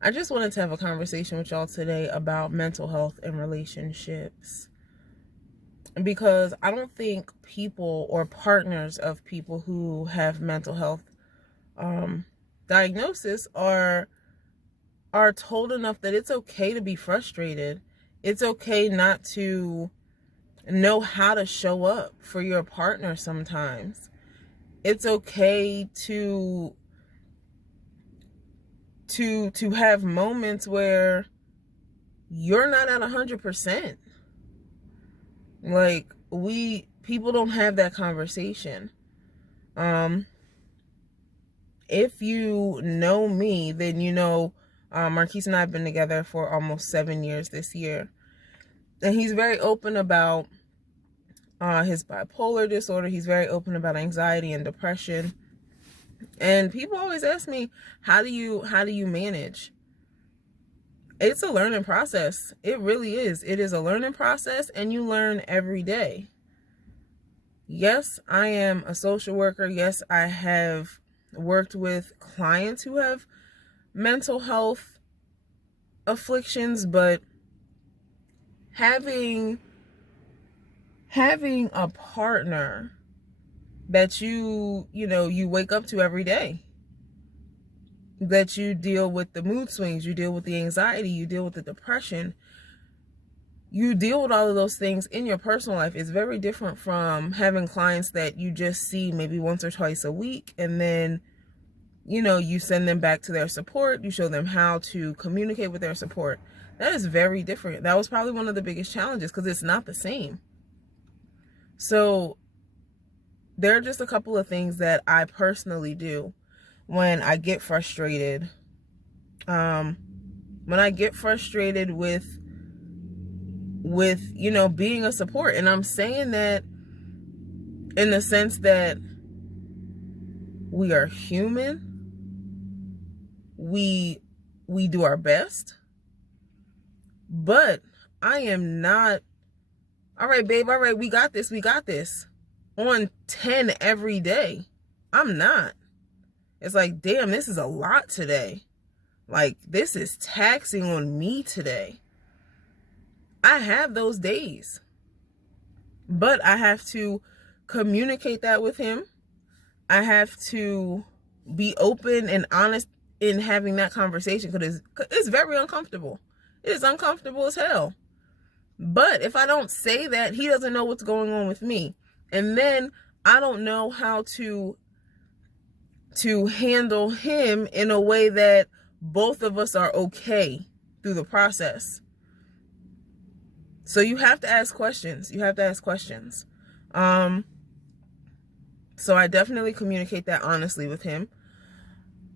I just wanted to have a conversation with y'all today about mental health and relationships, because I don't think people or partners of people who have mental health diagnosis are told enough that it's okay to be frustrated. It's okay not to know how to show up for your partner sometimes. It's okay to have moments where you're not at 100%. Like, people don't have that conversation. If you know me, then you know Marquise and I have been together for almost 7 years this year. And he's very open about his bipolar disorder. He's very open about anxiety and depression. And people always ask me, how do you manage? It's a learning process. It really is. It is a learning process, and you learn every day. Yes, I am a social worker. Yes, I have worked with clients who have mental health afflictions, but having a partner that you wake up to every day, that you deal with the mood swings, you deal with the anxiety, you deal with the depression, you deal with all of those things in your personal life, is very different from having clients that you just see maybe once or twice a week, and then you send them back to their support, you show them how to communicate with their support. That is very different. That was probably one of the biggest challenges, because it's not the same. So there are just a couple of things that I personally do when I get frustrated. When I get frustrated with being a support. And I'm saying that in the sense that we are human. We do our best. But I am not, all right, babe, all right, we got this, on 10 every day. I'm not. It's like, damn, this is a lot today. Like, this is taxing on me today. I have those days. But I have to communicate that with him. I have to be open and honest in having that conversation, because it's very uncomfortable. It is uncomfortable as hell. But if I don't say that, he doesn't know what's going on with me. And then I don't know how to handle him in a way that both of us are okay through the process. So you have to ask questions. So I definitely communicate that honestly with him.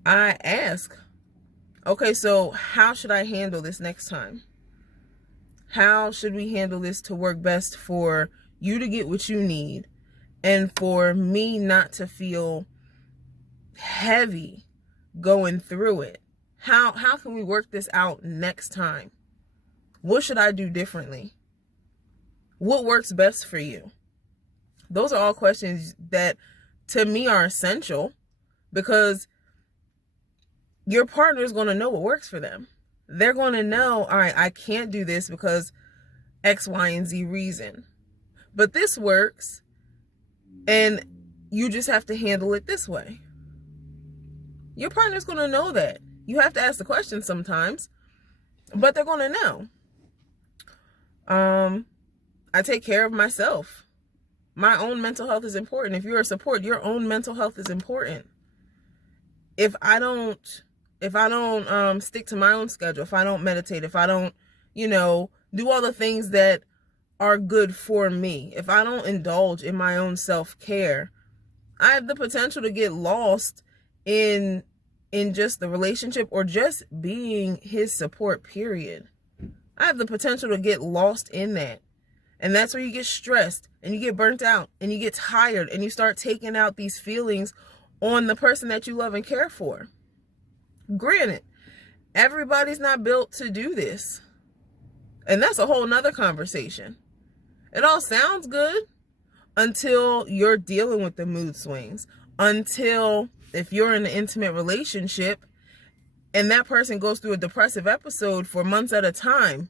I ask, okay, so how should I handle this next time? How should we handle this to work best for you to get what you need, and for me not to feel heavy going through it? How can we work this out next time? What should I do differently? What works best for you? Those are all questions that to me are essential, because your partner is going to know what works for them. They're going to know, all right, I can't do this because X, Y, and Z reason. But this works, and you just have to handle it this way. Your partner's going to know that. You have to ask the question sometimes, but they're going to know. I take care of myself. My own mental health is important. If you're a support, your own mental health is important. If I don't stick to my own schedule, if I don't meditate, if I don't, do all the things that are good for me, if I don't indulge in my own self-care, I have the potential to get lost in just the relationship, or just being his support, period. I have the potential to get lost in that. And that's where you get stressed, and you get burnt out, and you get tired, and you start taking out these feelings on the person that you love and care for. Granted, everybody's not built to do this. And that's a whole nother conversation. It all sounds good until you're dealing with the mood swings. Until, if you're in an intimate relationship and that person goes through a depressive episode for months at a time,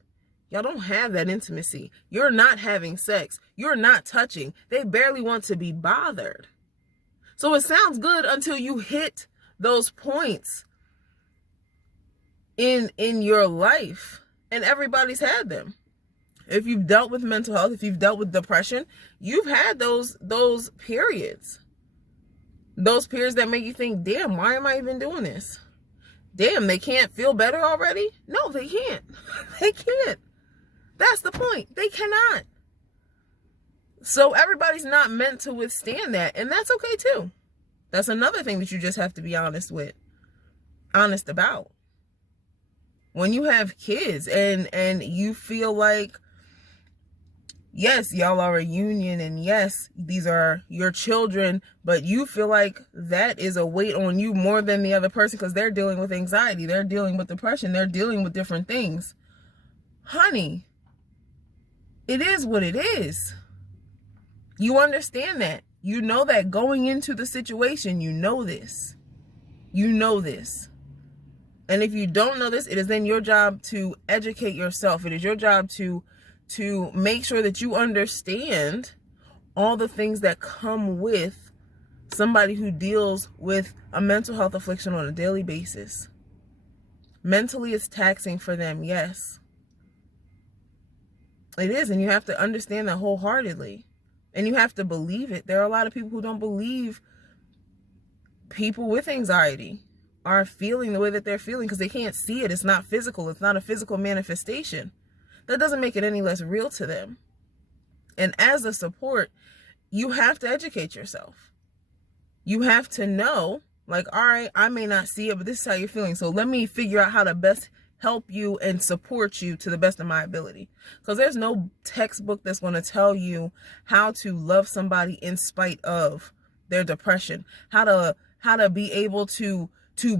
y'all don't have that intimacy. You're not having sex. You're not touching. They barely want to be bothered. So it sounds good until you hit those points in your life, and everybody's had them. If you've dealt with mental health, if you've dealt with depression, you've had those periods. Those periods that make you think, damn, why am I even doing this? Damn, they can't feel better already? No, they can't. They can't. That's the point. They cannot. So everybody's not meant to withstand that. And that's okay too. That's another thing that you just have to be honest about. When you have kids and you feel like, yes, y'all are a union, and yes, these are your children, but you feel like that is a weight on you more than the other person because they're dealing with anxiety, they're dealing with depression, they're dealing with different things. Honey, it is what it is. You understand that. You know that going into the situation, you know this. You know this. And if you don't know this, it is then your job to educate yourself. It is your job to make sure that you understand all the things that come with somebody who deals with a mental health affliction on a daily basis. Mentally, it's taxing for them, yes. It is, and you have to understand that wholeheartedly. And you have to believe it. There are a lot of people who don't believe people with anxiety are feeling the way that they're feeling because they can't see it. It's not physical. It's not a physical manifestation. That doesn't make it any less real to them. And as a support, you have to educate yourself. You have to know, like, all right, I may not see it, but this is how you're feeling. So let me figure out how to best help you and support you to the best of my ability. Because there's no textbook that's going to tell you how to love somebody in spite of their depression, how to be able to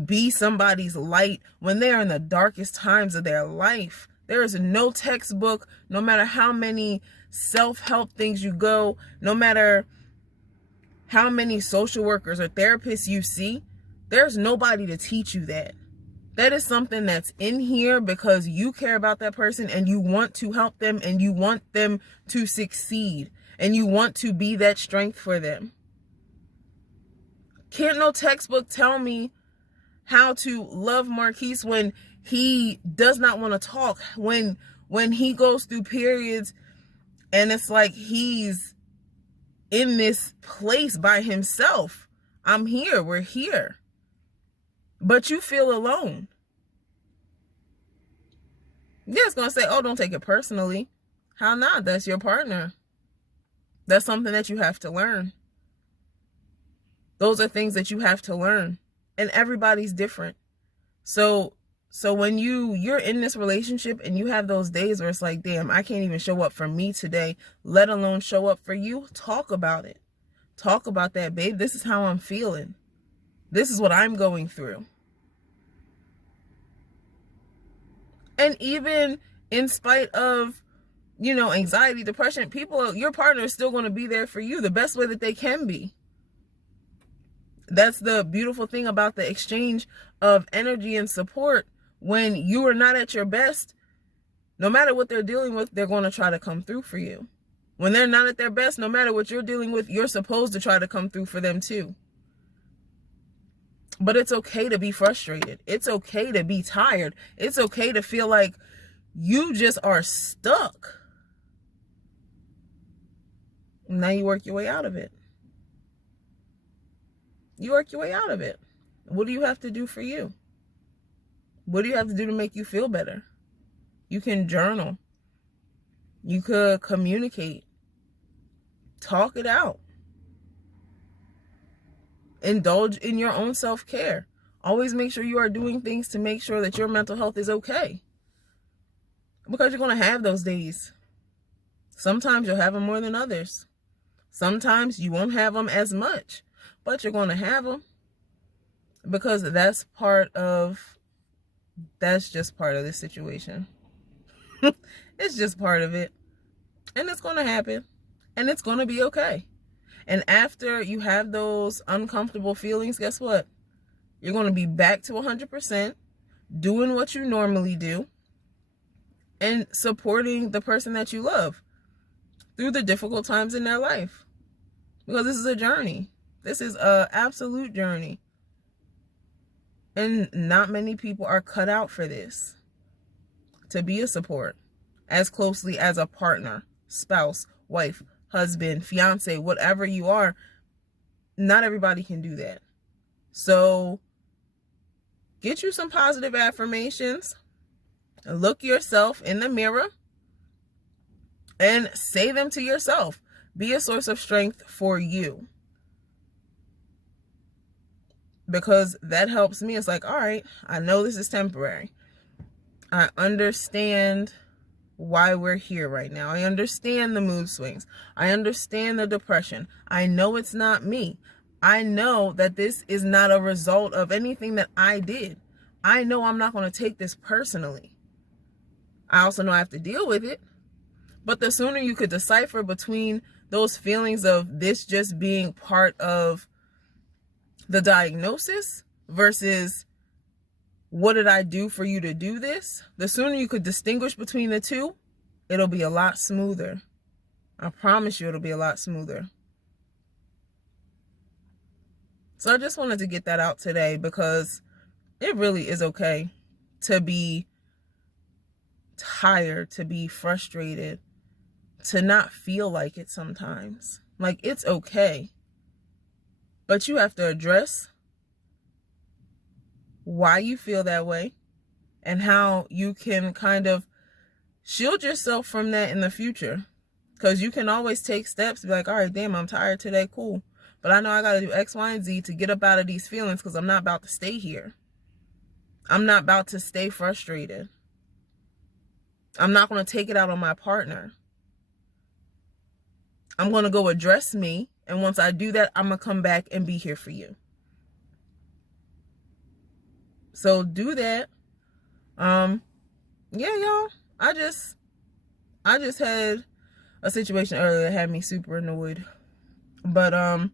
be somebody's light when they're in the darkest times of their life. There is no textbook, no matter how many self-help things you go, no matter how many social workers or therapists you see, there's nobody to teach you that. That is something that's in here because you care about that person and you want to help them and you want them to succeed and you want to be that strength for them. Can't no textbook tell me how to love Marquise when he does not want to talk, when he goes through periods and it's like he's in this place by himself. I'm here, we're here. But you feel alone. You're just going to say, oh, don't take it personally. How not? That's your partner. That's something that you have to learn. Those are things that you have to learn. And everybody's different. So when you're in this relationship and you have those days where it's like, damn, I can't even show up for me today, let alone show up for you, talk about it. Talk about that, babe. This is how I'm feeling. This is what I'm going through. And even in spite of, anxiety, depression, your partner is still going to be there for you the best way that they can be. That's the beautiful thing about the exchange of energy and support. When you are not at your best, no matter what they're dealing with, they're going to try to come through for you. When they're not at their best, no matter what you're dealing with, you're supposed to try to come through for them too. But it's okay to be frustrated. It's okay to be tired. It's okay to feel like you just are stuck. Now you work your way out of it. You work your way out of it. What do you have to do for you? What do you have to do to make you feel better? You can journal. You could communicate. Talk it out. Indulge in your own self-care. Always make sure you are doing things to make sure that your mental health is okay. Because you're going to have those days. Sometimes you'll have them more than others. Sometimes you won't have them as much. But you're going to have them. Because that's just part of the situation. It's just part of it. And it's going to happen. And it's going to be okay. And after you have those uncomfortable feelings, guess what? You're going to be back to 100%. doing what you normally do, and supporting the person that you love through the difficult times in their life. Because this is a journey. This is an absolute journey. And not many people are cut out for this. To be a support as closely as a partner, spouse, wife, husband, fiance, whatever you are. Not everybody can do that. So get you some positive affirmations. Look yourself in the mirror and say them to yourself. Be a source of strength for you. Because that helps me. It's like, all right, I know this is temporary. I understand why we're here right now. I understand the mood swings. I understand the depression. I know it's not me. I know that this is not a result of anything that I did. I know I'm not going to take this personally. I also know I have to deal with it. But the sooner you could decipher between those feelings of this just being part of the diagnosis versus what did I do for you to do this, the sooner you could distinguish between the two, it'll be a lot smoother. I promise you it'll be a lot smoother. So I just wanted to get that out today because it really is okay to be tired, to be frustrated, to not feel like it sometimes. Like, it's okay. But you have to address why you feel that way and how you can kind of shield yourself from that in the future. Because you can always take steps to be like, all right, damn, I'm tired today, cool. But I know I got to do X, Y, and Z to get up out of these feelings because I'm not about to stay here. I'm not about to stay frustrated. I'm not going to take it out on my partner. I'm going to go address me. And once I do that, I'm going to come back and be here for you. So do that. Yeah, y'all. I just had a situation earlier that had me super annoyed. But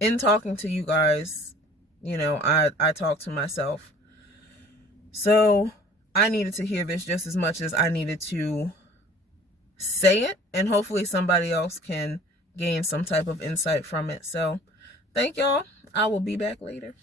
in talking to you guys, you know, I talked to myself. So I needed to hear this just as much as I needed to say it, and hopefully somebody else can gain some type of insight from it. So thank y'all. I will be back later.